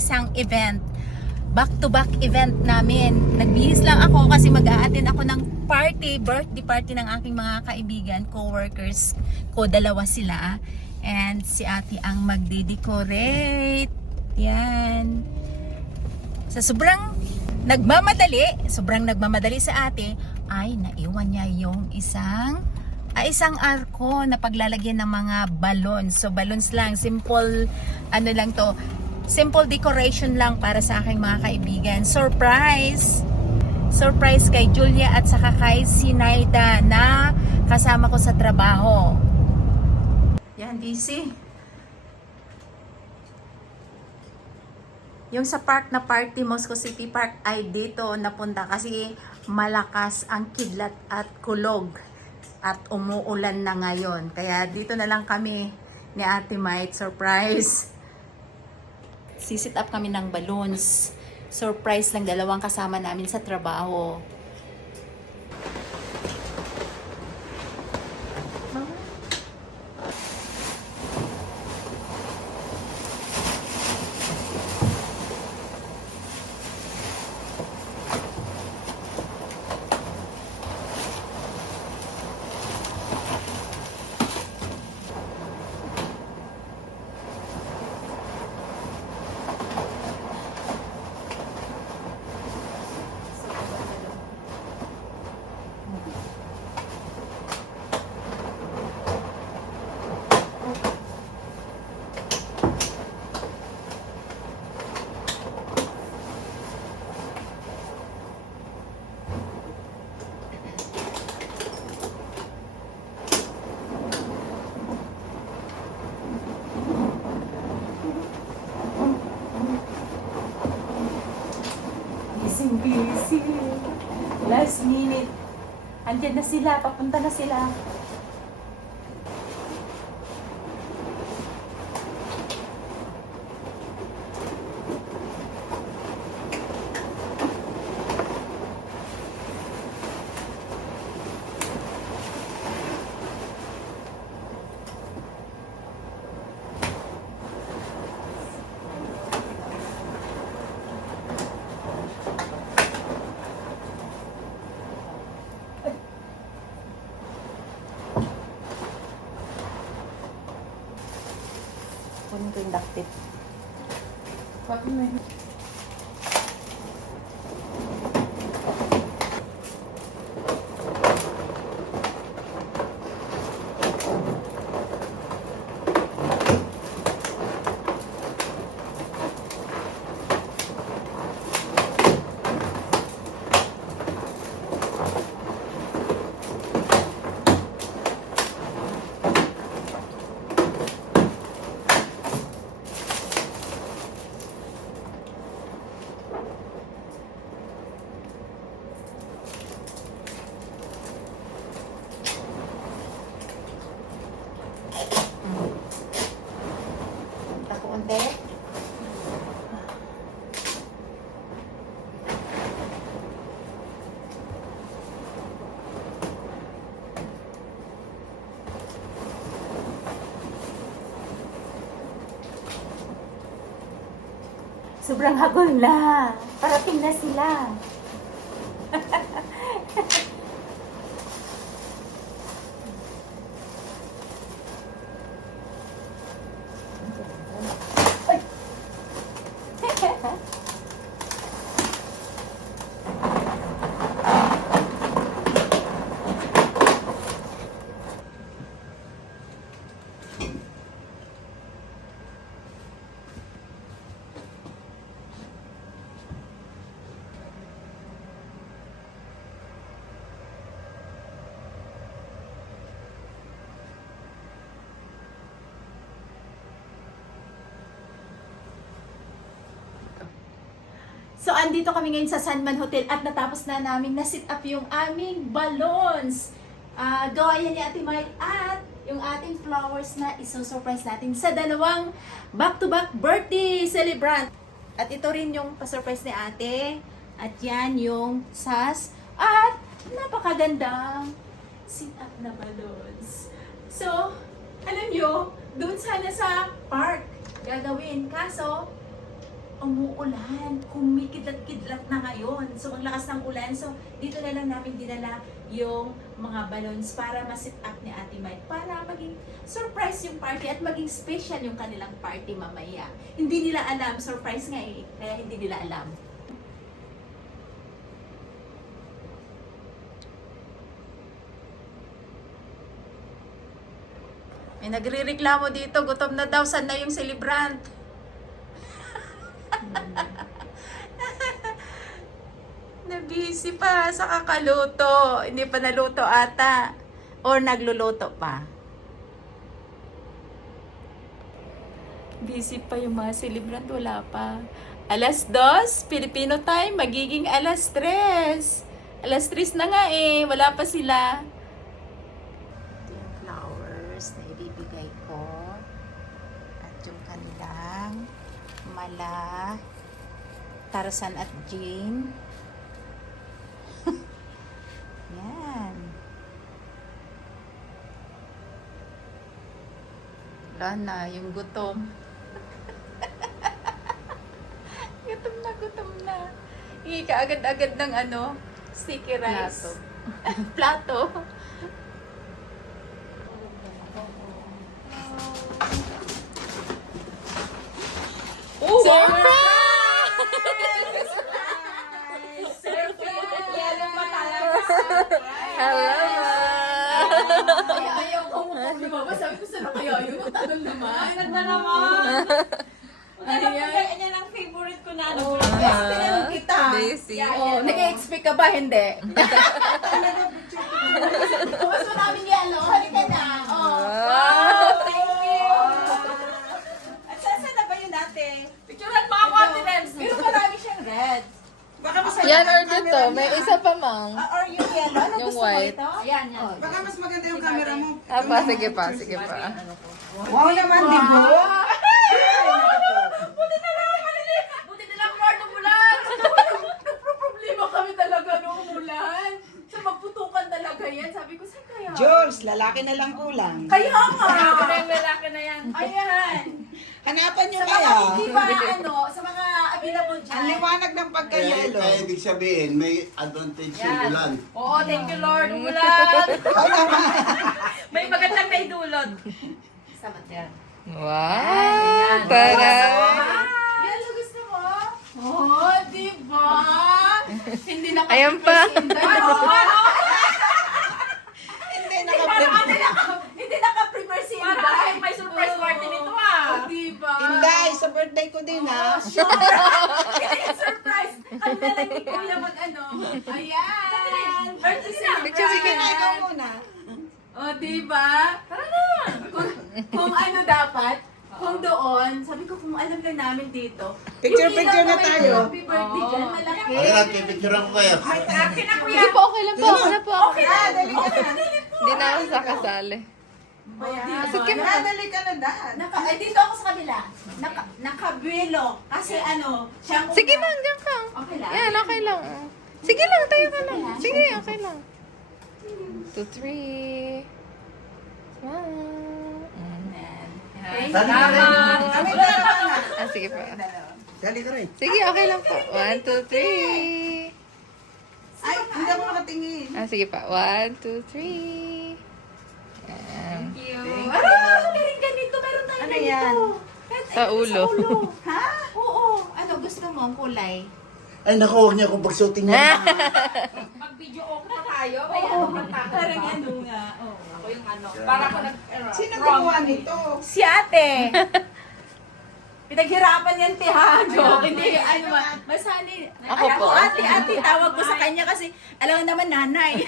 isang event. Back-to-back event namin. Nagbihis lang ako kasi mag-a-attend ako ng birthday party ng aking mga kaibigan, co-workers ko, dalawa sila. And si ate ang magde-decorate. Yan. Sa sobrang nagmamadali sa ate, ay naiwan niya yung isang arko na paglalagyan ng mga balloons. So balloons lang, simple lang to. Simple decoration lang para sa aking mga kaibigan. Surprise! Surprise kay Julia at saka kay Sinaida na kasama ko sa trabaho. Yan, DC. Yung sa park na party, Moscow City Park, ay dito napunta kasi malakas ang kidlat at kulog at umuulan na ngayon. Kaya dito na lang kami ni Ate Mike. Surprise! Sisit up kami ng balloons. Surprise lang, dalawang kasama namin sa trabaho. Busy. Last minute. Andiyan na sila, papunta na sila. Kunin ko yung duct tape. Bakit mo yun? Sobrang hagol na. Parating na sila. So, andito kami ngayon sa Sandman Hotel at natapos na namin na-sit up yung aming balloons. Gawa yan ni Ate Mike at yung ating flowers na iso-surprise natin sa dalawang back-to-back birthday celebrant. At ito rin yung pa-surprise ni Ate. At yan yung sas. At napakagandang sit up na balloons. So, alam nyo, doon sana sa park gagawin. Kaso, umuulan, kumikidlat-kidlat na ngayon. So, ang lakas ng ulan. So, dito na lang namin dinala yung mga balloons para ma-sit up ni Ate Mike. Para maging surprise yung party at maging special yung kanilang party mamaya. Hindi nila alam. Surprise nga eh. Kaya hindi nila alam. May nagre-reklamo dito. Gutom na daw. Saan na yung celebrant? Nabisi pa sa kakaluto. Hindi pa naluto ata. Or nagluluto pa. Busy pa yung mga celebrant. Wala pa. 2:00, Filipino time. Magiging 3:00. 3:00 na nga eh. Wala pa sila. Ito yung flowers na ibibigay ko. At yung kanilang mala, Tarzan at Jane. Yan. Wala na, yung gutom. Gutom na. Hingi ka agad-agad ng sticky rice. Plato. Oh, Hello! Ayaw ko lumabas. Sabi ko sana kaya yun. Matagal naman. Ganda naman. Ayan. Yan ang favorite ko na Tinanong kita. Daisy. Oh, nag-expect ka ba? Hindi. Bukas mo namin yellow. Halika na. Oh. Thank you. At saan na ba yun dati? Picturean mo ako, Ate Rems. Pero marami siyang red. Baka mas Yan or dito, may isa pa mang. or yung yellow. Ano Yung gusto mo white. ito? Yan, yan. Baka mas maganda yung camera mo. Sige pa. Wow naman, di ba? Buti na lang, Lord, umulan. Nagproproblema kami talaga nung umulan. So, magputukan talaga yan. Sabi ko, saan kaya? Jules, lalaki na lang kulang. Kaya nga. Lalaki na yan. Ayan. Hanapan nyo Sa mga kaya. hindi pa, sa mga available dyan. Ang liwanag ng Kaya pagkayelo. ibig sabihin, may advantage yung ulan. Oo, thank you Lord. Umulan. Oo naman. May magandang naidulot. Wow! Tara! Yan, so gusto mo? Oh, diba? Hindi na Ayan pa. Hindi naka-prepare si Inday. Parang may surprise party nito ah. Oh, diba? Inday, sa birthday ko din ha. Sure. Hindi yung surprise. Kami na lang ni Kuya Ayan. Birthday surprise. Picture, Sige na, ikaw muna. Oh, diba? Tara na. Kung ano dapat, kung doon, sabi ko kung alam lang namin dito. Picture yung ilaw na tayo. Happy birthday dyan, malaki. Ano na, pipicturean ko kayo. Akin na kuya. Sige po, okay lang po. Okay na, dali ka na. Hindi na ako sakasali. Sige, Dali ka na daan. ay, dito ako sa kabila. Nakabelo. Kasi siyang una. Sige lang, diyan ka. Okay lang. Yan, okay lang. Sige lang, tayo ka lang. Sige, okay lang. 2, 3. Smile. Salamat. Kami dalawa na. Sige pa. Dali ka rin. Sige, okay lang po. 1, 2, 3. Ay, hindi ako nakatingin. Sige pa. 1, 2, 3. Ayan. Meron ganito. Meron tayo Ano ganito. yan? Sa ulo. Ha? Oo. Ano gusto mo? Ang kulay? Ay, naku, huwag niya akong pagsuting niya. Mag-video okay pa tayo. May ano man tayo. Parang ano nga. Oo. Ako yung ano. Para ko nag... Sino gumawa nito? Si ate. Pinaghirapan yan, Tihado. Hindi, masani. Ako po. Ate, tawag ko sa kanya kasi, alam mo naman, nanay.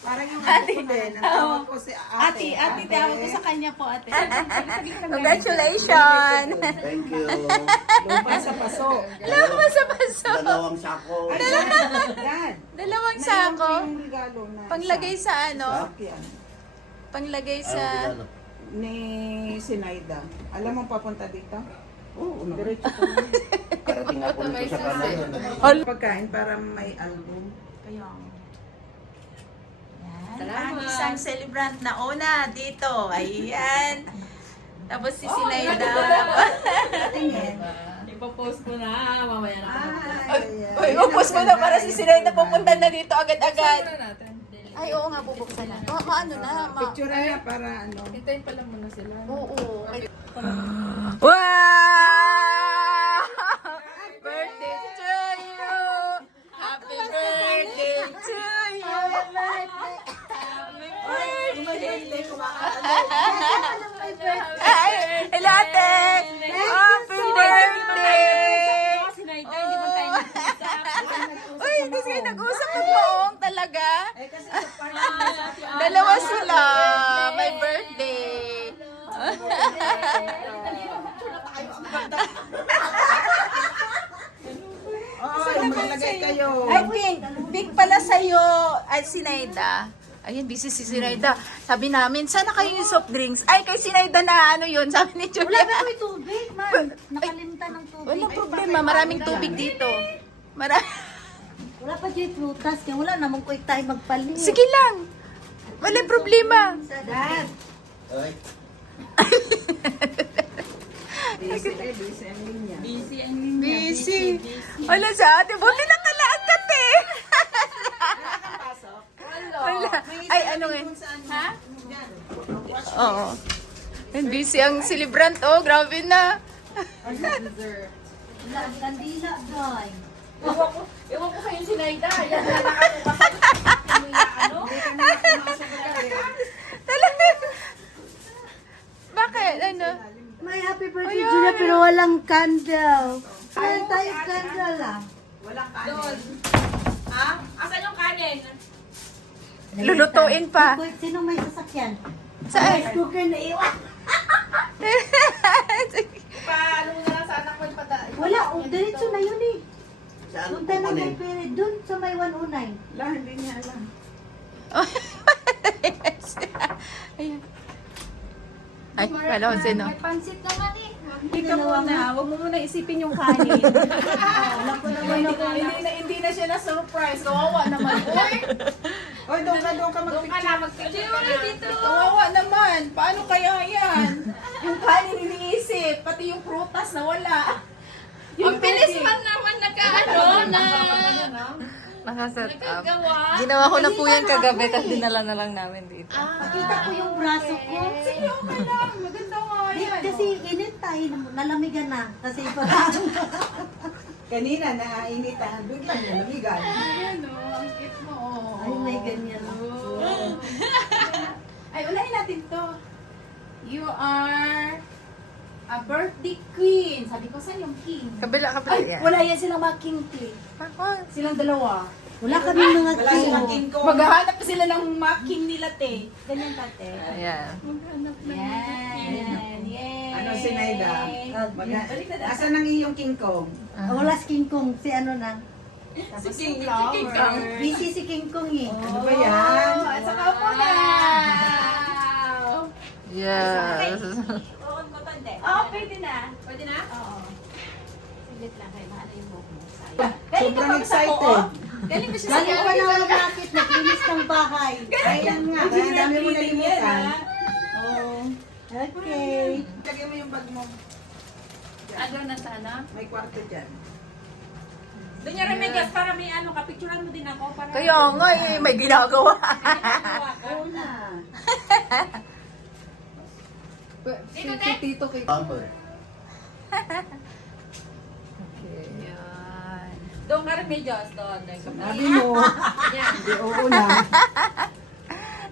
Parang yung ate ko din. Ang tawag ko si ate. Ate, tawag ko sa kanya po, ate. Congratulations! Thank you. Lupa sa paso. Lama sa paso. Dalawang sako. Ay, Dad. Dalawang Naiwan sako. ko yung regalo na Panglagay isa. sa ano? Sakyan. Panglagay Ano, sa... regalo? Ni Sinaida. Alam mo papunta dito? Oo, naman. Diretso ko lang. Karating ako nito sa kanan. Pagkain para may album. Kaya ang isang celebrant na una dito. Ayan. Tapos si Sinaida. Tingin. Ipapost ko na. Mamaya na ako. Uy, upos mo na para si Sinayda pupunta na dito agad-agad. Muna natin. Ay, oo nga, bubuksan na. Ano na, Picture na para ano. Hintayin pala muna sila. Oo. Wow! Birthday to you! Happy birthday to you! Ay, hello ate! Happy birthday! Sinayda, hindi ba tayo nag-usap? Uy, hindi sila nag-usap ng buong talaga. Eh kasi sa party Dalawa sila. May birthday. Oo, maglagay kayo. Ay, Pink. Pink pala sa'yo. Ay, Sinayda. Ayun, busy si Sinayda. Sabi namin, sana kayo yung soft drinks. Ay, kay Sinayda na ano yun. Sabi ni Julia. Wala may tubig, man. Nakalimutan ng tubig. Walang problema. Maraming tubig dito. Wala pa dyan prutas, kaya wala namang kuy tayo magpalit. Sige lang. Walang problema. Dad. Ay, Busy ang linya. Busy ang linya. Busy. Wala sa ate. Buti na kalaan ka, te. Wala. Ay, ano nga. Ha? Oo. And busy ang celebrant. Oh, grabe na. Wala, ang kandila, boy. Ewan ko kayo Sinayda. Yan na nakakukasan. Ano? Talaga. Bakit? Ano? May happy birthday, Julia, pero walang candle. Kaya tayo candle lang. Walang kanin. Doon. Ha? Asan yung kanin? Lulutuin pa. Kuy, sino may sasakyan? Saan? Rice cooker na iwan. Paano mo na lang sa anak ko yung pata? Wala, diretso na yun eh. saan Punta na kukunin? may pere. Doon sa may 109. Wala, hindi niya alam. Ayun. Ay, wala ko sino. pansit naman eh. Ikaw muna, huwag mo muna isipin yung kanin. Wala ko naman ako. Hindi na siya na-surprise. Kawawa naman. Uy, Oy, doon ka Doon ka mag-picture. na, mag-picture ka na. Dito. kawawa naman. Paano kaya yan? Yung kanin iniisip, pati yung prutas na wala. Ang bilis man naman nagkaano na Nakaset up. nagagawa. Ginawa ko na po yan kagabi, tapos dinala na lang namin dito. Pakita ko yung braso ko. Sige, okay lang. Maganda nga yan. Kasi init tayo, nalamigan na. Kasi parang Kanina, naainitan. Biglang nalamigan. Ayan o, ang cute mo. oh. ay may ganyan. Ay, unahin natin to. You are a birthday queen. Sabi ko, saan yung king? Kabila, Ay, yan. wala yan silang mga king. Ako. Silang dalawa. Wala kaming mga Wala silang king kong. Maghahanap pa sila ng mga king nila, te. Ganyan tate. Ayan. Yan. Yay. Ano, Sinayda? Balik na daw. Asan ang iyong king kong? Wala si King Kong, si ano na. Tapos Si King yung flower. Kong. Busy si King Kong eh. Ano ba yan? Oh, at saka po na. Yes. Uon ko tante. Oo, pwede na. Pwede na? Oo. Saglit lang kayo. Mahal yung buhok mo. Sobrang excited. Galing ba siya Lalo pa na ang bakit naglinis ng bahay. Ayan nga, kaya ang dami mo nalimutan. Oo. Okay. Lagay mo yung bag mo. Ano na sana? May kwarto dyan. Doon yung Remedios para may ano, kapicturan mo din ako. Para Kaya nga eh, may ginagawa. ginagawa ka. Oo na. Si Tito kay... Pamper. Yan. Doon ka Remedios, doon. Sabi mo, Yan. hindi oo na.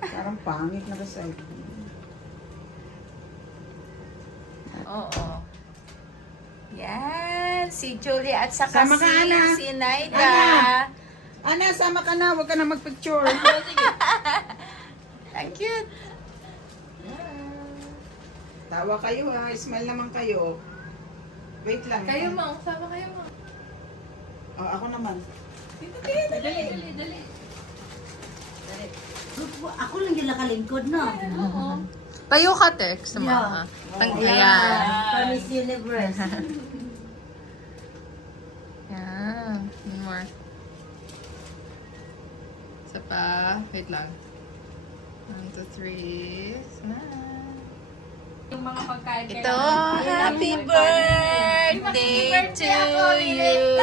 Parang pangit na kasi. Oo. Yan. Si Julia at saka Sama ka, Ana. si Naida. Ana, sama ka na. Huwag ka na magpicture. Ang cute. Tawa kayo ha. Smile naman kayo. Wait lang. Kayo mo, sama kayo mo. Oh, ako naman. Dali. Ako lang yung nakalingkod no. Tayo ka, Tex. Sama. Ayan. For Miss Universe. Yan. One more. Isa pa. Wait lang. 1, 2, 3. Smile. Yung mga pagkain. Ito, happy birthday to you.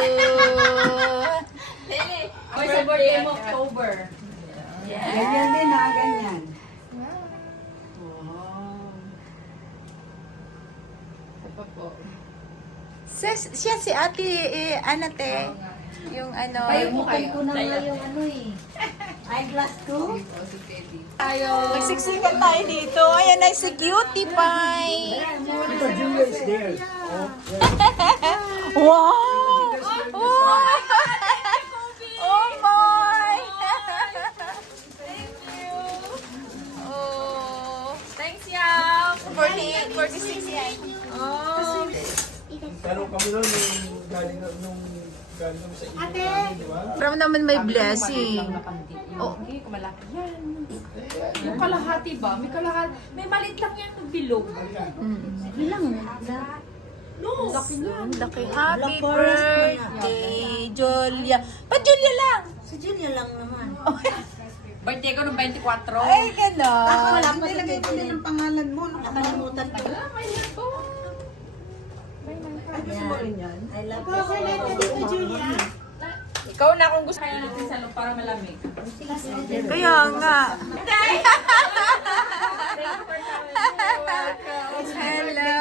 Or sa birthday mo, October. Ganyan din ha, ganyan. Siya si ate, Anate. Yung ano. Kalimutan ko na nga yung ano eh. Eyeglass ko. Magsiksikan tayo dito. Ayan ay si Cutie Pie. Wow! Oh, oh my! Oh, Thanks, Yao! 48, 46 yan. Oh. Pero kami noon, galing kami sa inyo, di ba? Pero naman may blessing. Oh, okay, kumalaki yan. Yung kalahati ba? May kalahati. May maliit lang yan ng bilog. Bilang. No. Ang laki. Happy birthday, Julia. Ba't Julia lang? Si Julia lang naman. Birthday ko nung 24. Ay, gano'n. Wala pa Hindi, sa lagay mo din ang pangalan mo. Nakalimutan ko. Ay, gusto mo rin yan? I love you. Ikaw na kung gusto kaya natin sa loob para malamig. Kaya nga. Hello.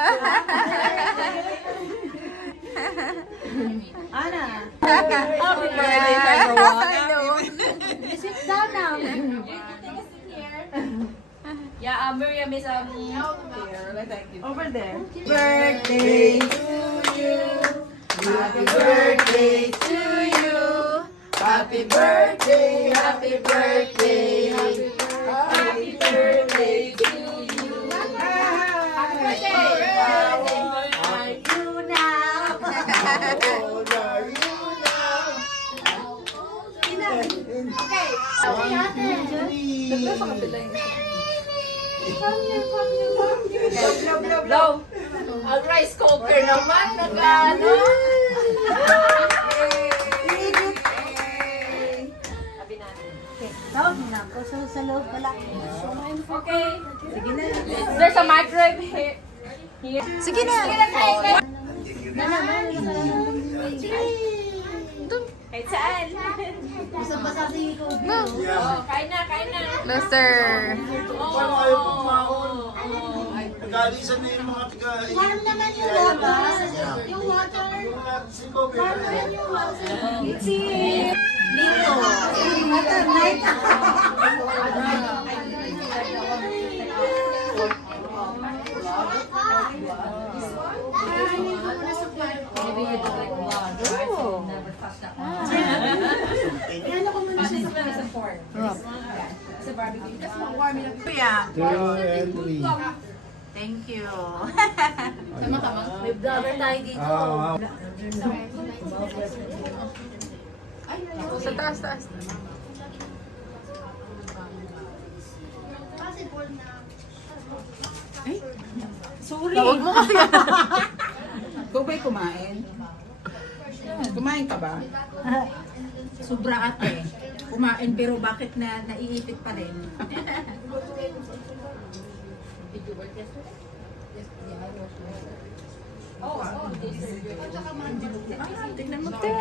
Ana, Happy birthday, number one. sit down now. Yeah, Miriam is here. Thank you. Over there. Birthday to you. Happy birthday to you. Happy birthday, happy birthday, happy birthday to you. Happy birthday! You now. Low. Ang rice cooker naman, nag-ano. Tawag mo na ako sa loob pala. Okay. Sige na. There's a microwave here. Sige na. Kahit saan. Basta-basta ko. Oh, kain na, kain na. Closer. Paano kayo pumaon? Nag-aalisan na yung mga tiga... Warm naman yung labas. Yung water. Si Kobe. Dito. Water night. Kuya. 2 and 3. Thank you. May vlogger tayo dito. Sa taas, taas. Sorry. Huwag mo kasi. Ikaw ba'y kumain? Kumain ka ba? Sobra ate. Kumain pero bakit na naiipit pa rin? Tignan mo, te.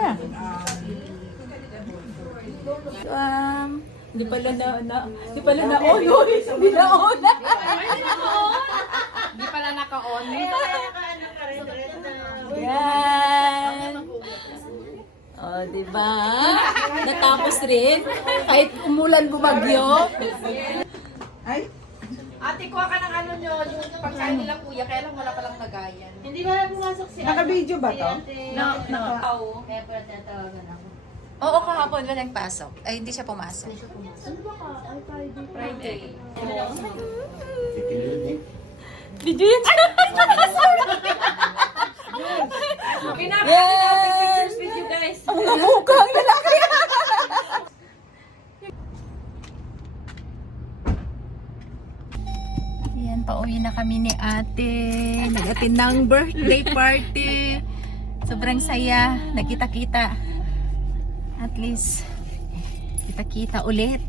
Hindi pala hindi pala na-on. Hindi na-on. Hindi pala naka-on. Yan. O, diba? Natapos rin. Kahit umulan bumagyo. Ay, Ate, kuha ka ng ano nyo, yung pagkain nila kuya, kaya lang wala palang lagayan. Hindi ba pumasok si naka-video ba to? Oo. Kaya pala tatawagan ako. Oo, kahapon wala nagpasok. Ay, hindi siya pumasok. Ano ba ka? Ay, Friday. Tikilig. Video yan. Pinapakita natin pictures with you guys. Ang namukha ang lalaki. Yan, pauwi na kami ni ate. Nag-attend ng birthday party. Sobrang saya. Nagkita-kita. At least, kita-kita ulit.